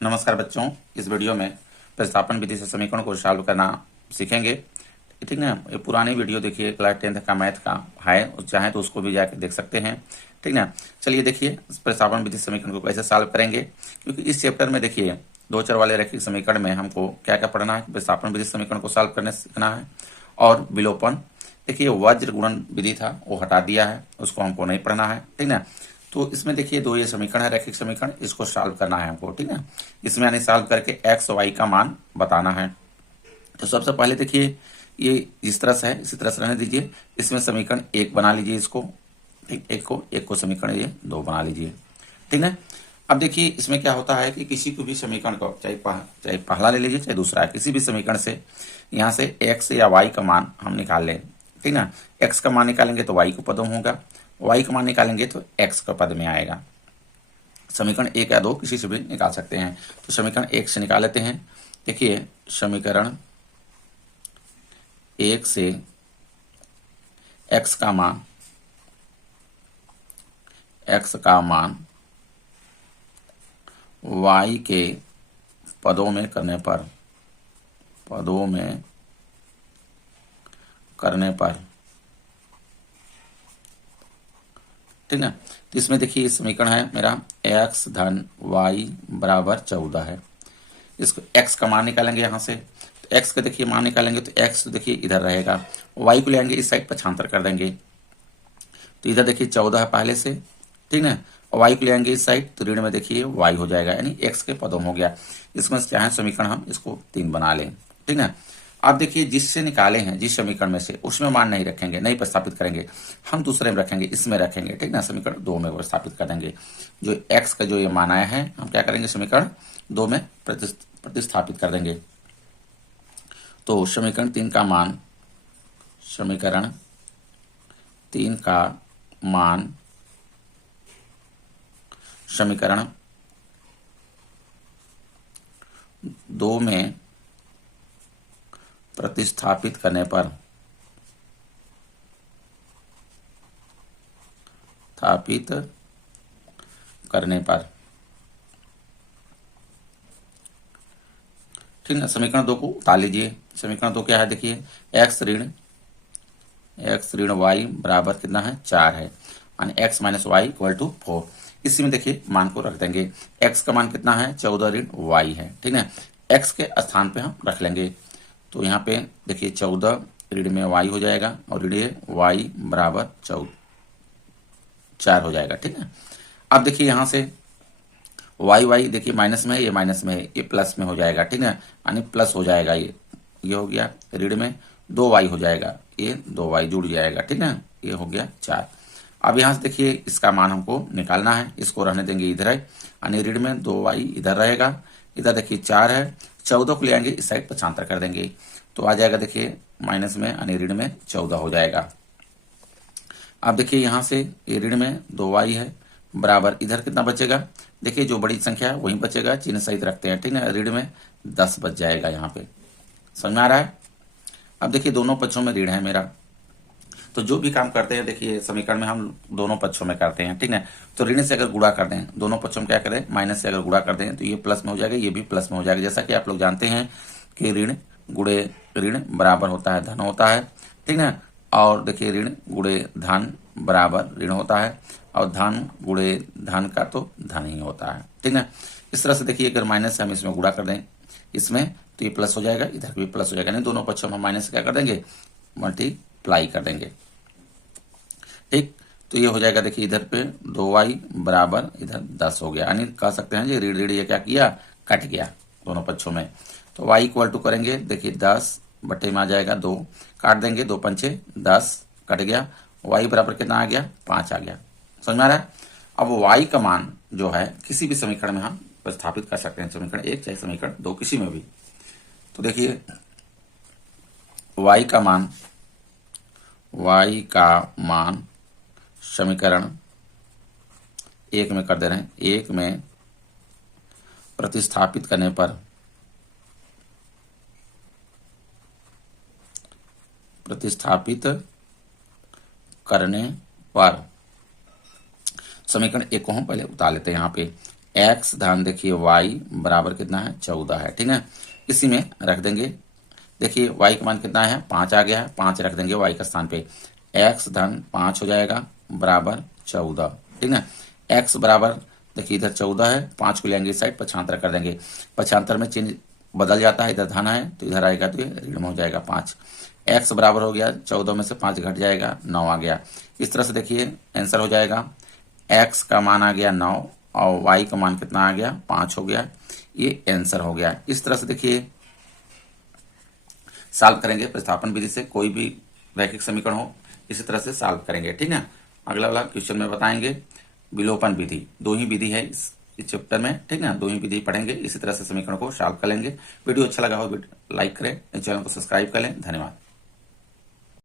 नमस्कार बच्चों, इस वीडियो में प्रतिस्थापन विधि से समीकरण को सॉल्व करना सीखेंगे। ठीक ना। ये पुरानी वीडियो देखिए, क्लास 10th का मैथ का है, चाहे तो उसको भी जाके देख सकते हैं। ठीक ना। चलिए देखिए प्रतिस्थापन विधि समीकरण को कैसे सॉल्व करेंगे, क्योंकि इस चैप्टर में देखिए दो चर वाले रैखिक समीकरण में हमको क्या क्या पढ़ना है। प्रतिस्थापन विधि समीकरण को सॉल्व करने सीखना है और विलोपन। देखिए वज्र गुणन विधि था वो हटा दिया है, उसको हमको नहीं पढ़ना है। ठीक ना। तो इसमें देखिए दो ये समीकरण है, रैखिक समीकरण, इसको सॉल्व करना है हमको। ठीक है। इसमें यानी सॉल्व करके एक्स वाई का मान बताना है। तो सबसे पहले देखिए ये जिस तरह से है इसी तरह से रहने दीजिए। इसमें समीकरण एक बना लीजिए इसको, ठीक, एक को समीकरण ये दो बना लीजिए। ठीक है। अब देखिए इसमें क्या होता है कि किसी को भी समीकरण को चाहे पहला ले लीजिए चाहे दूसरा, किसी भी समीकरण से यहाँ से एक्स या वाई का मान हम निकाल लें। ठीक ना। एक्स का मान निकालेंगे तो वाई को पदों होगा, वाई का मान निकालेंगे तो एक्स का पद में आएगा। समीकरण एक या दो किसी से भी निकाल सकते हैं। तो समीकरण एक से निकाल लेते हैं। देखिए समीकरण एक से एक्स का मान वाई के पदों में करने पर ठीक ना। तो इसमें देखिए समीकरण है मेरा x धन वाई बराबर 14 है। इसको x का मान निकालेंगे यहाँ से, तो x का देखिए मान निकालेंगे तो x तो देखिए इधर रहेगा, y को ले आएंगे इस साइड पक्षांतर कर देंगे, तो इधर देखिए 14 है पहले से। ठीक है। और y को ले आएंगे इस साइड तो ऋण में देखिए y हो जाएगा, यानी x के पदों हो गया। इसमें चाहे समीकरण हम इसको 3 बना लें। ठीक है। अब देखिए जिससे निकाले हैं जिस समीकरण में से उसमें मान नहीं रखेंगे, नहीं प्रतिस्थापित करेंगे, हम दूसरे में रखेंगे, इसमें रखेंगे। ठीक ना। समीकरण 2 में प्रतिस्थापित कर देंगे। जो x का जो ये मान आया है हम क्या करेंगे, समीकरण 2 में प्रतिस्थापित कर देंगे। तो समीकरण 3 का मान समीकरण 2 में प्रतिस्थापित करने पर ठीक ना। समीकरण 2 को उतार लीजिए। समीकरण 2 क्या है, देखिए x ऋण वाई बराबर कितना है 4 है, यानी x minus Y equal to 4। इसी में देखिए मान को रख देंगे। x का मान कितना है 14 ऋण वाई है। ठीक है। x के स्थान पे हम रख लेंगे, तो यहाँ पे देखिए 14 ऋण में y हो जाएगा और ऋण y बराबर 4 हो जाएगा। ठीक है। अब देखिए यहाँ से y देखिए माइनस में है, ये माइनस में है, ये प्लस में हो जाएगा। ठीक है। यानी प्लस हो जाएगा, ये हो गया ऋण में 2y हो जाएगा, ये 2y जुड़ जाएगा। ठीक है। ये हो गया 4। अब यहाँ से देखिए इसका मान हमको निकालना है, इसको रहने देंगे इधर है, यानी ऋण में 2y इधर रहेगा, इधर देखिए 4 है, 14 को ले आएंगे इस साइड पक्षांतर कर देंगे, तो आ जाएगा देखिए माइनस में, यानी ऋण में 14 हो जाएगा। अब देखिए यहाँ से ये ऋण में 2y है बराबर इधर कितना बचेगा, देखिए जो बड़ी संख्या है वही बचेगा, चिन्ह सहित रखते हैं। ठीक है। ऋण में 10 बच जाएगा यहाँ पे। समझ में आ रहा है। अब देखिए दोनों पक्षों में ऋण है मेरा, तो जो भी काम करते हैं देखिए समीकरण में हम दोनों पक्षों में करते हैं। ठीक है। तो ऋण से अगर गुणा कर दें, दोनों पक्षों में क्या करें, माइनस से अगर गुणा कर दें तो ये प्लस में हो जाएगा, ये भी प्लस में हो जाएगा। जैसा कि आप लोग जानते हैं कि ऋण गुणे ऋण बराबर होता है धन होता है। ठीक है। और देखिए ऋण गुणे धन बराबर ऋण होता है, और धन गुणे धन का तो धन ही होता है। ठीक है। इस तरह से देखिए अगर माइनस से हम इसमें गुणा कर दें इसमें, तो ये प्लस हो जाएगा, इधर भी प्लस हो जाएगा, नहीं दोनों पक्षों में हम माइनस से क्या कर देंगे, मल्टीप्लाई कर देंगे। ठीक। तो ये हो जाएगा देखिए इधर पे 2y बराबर इधर 10 हो गया, यानी कह सकते हैं जी ऋण ऋण ये क्या किया, कट गया दोनों पक्षों में। तो y इक्वल टू करेंगे, देखिए 10 बटे में आ जाएगा 2, काट देंगे 2 पंचे 10 कट गया, y बराबर कितना आ गया 5 आ गया। समझ में आ रहा है। अब y का मान जो है किसी भी समीकरण में हम प्रतिस्थापित कर सकते हैं, समीकरण 1 चाहे समीकरण 2 किसी में भी। तो देखिए y का मान समीकरण 1 में कर दे रहे हैं, 1 में प्रतिस्थापित करने पर समीकरण 1 को हम पहले उतार लेते हैं यहाँ पे। x धन देखिए y बराबर कितना है 14 है। ठीक है, इसी में रख देंगे। देखिए y का मान कितना है 5 आ गया है, 5 रख देंगे y का स्थान पे, x धन 5 हो जाएगा बराबर 14। ठीक है, x बराबर देखिए इधर 14 है, 5 को लेंगे इस साइड 75 कर देंगे, 75 में चिन्ह बदल जाता है, इधर धन है तो इधर आएगा तो ये ऋण में हो जाएगा 5। x बराबर हो गया 14 में से 5 घट जाएगा 9 आ गया। इस तरह से देखिए आंसर हो जाएगा x का मान आ गया 9 और y का मान कितना आ गया 5 हो गया, ये आंसर हो गया। इस तरह से देखिए सॉल्व करेंगे प्रतिस्थापन विधि से, कोई भी रैखिक समीकरण हो इसी तरह से सॉल्व करेंगे। ठीक है, अगला वाला क्वेश्चन में बताएंगे विलोपन विधि, दो ही विधि है इस चैप्टर में। ठीक है, दो ही विधि पढ़ेंगे, इसी तरह से समीकरण को सॉल्व कर लेंगे। वीडियो अच्छा लगा हो लाइक करें, चैनल को सब्सक्राइब कर लें। धन्यवाद।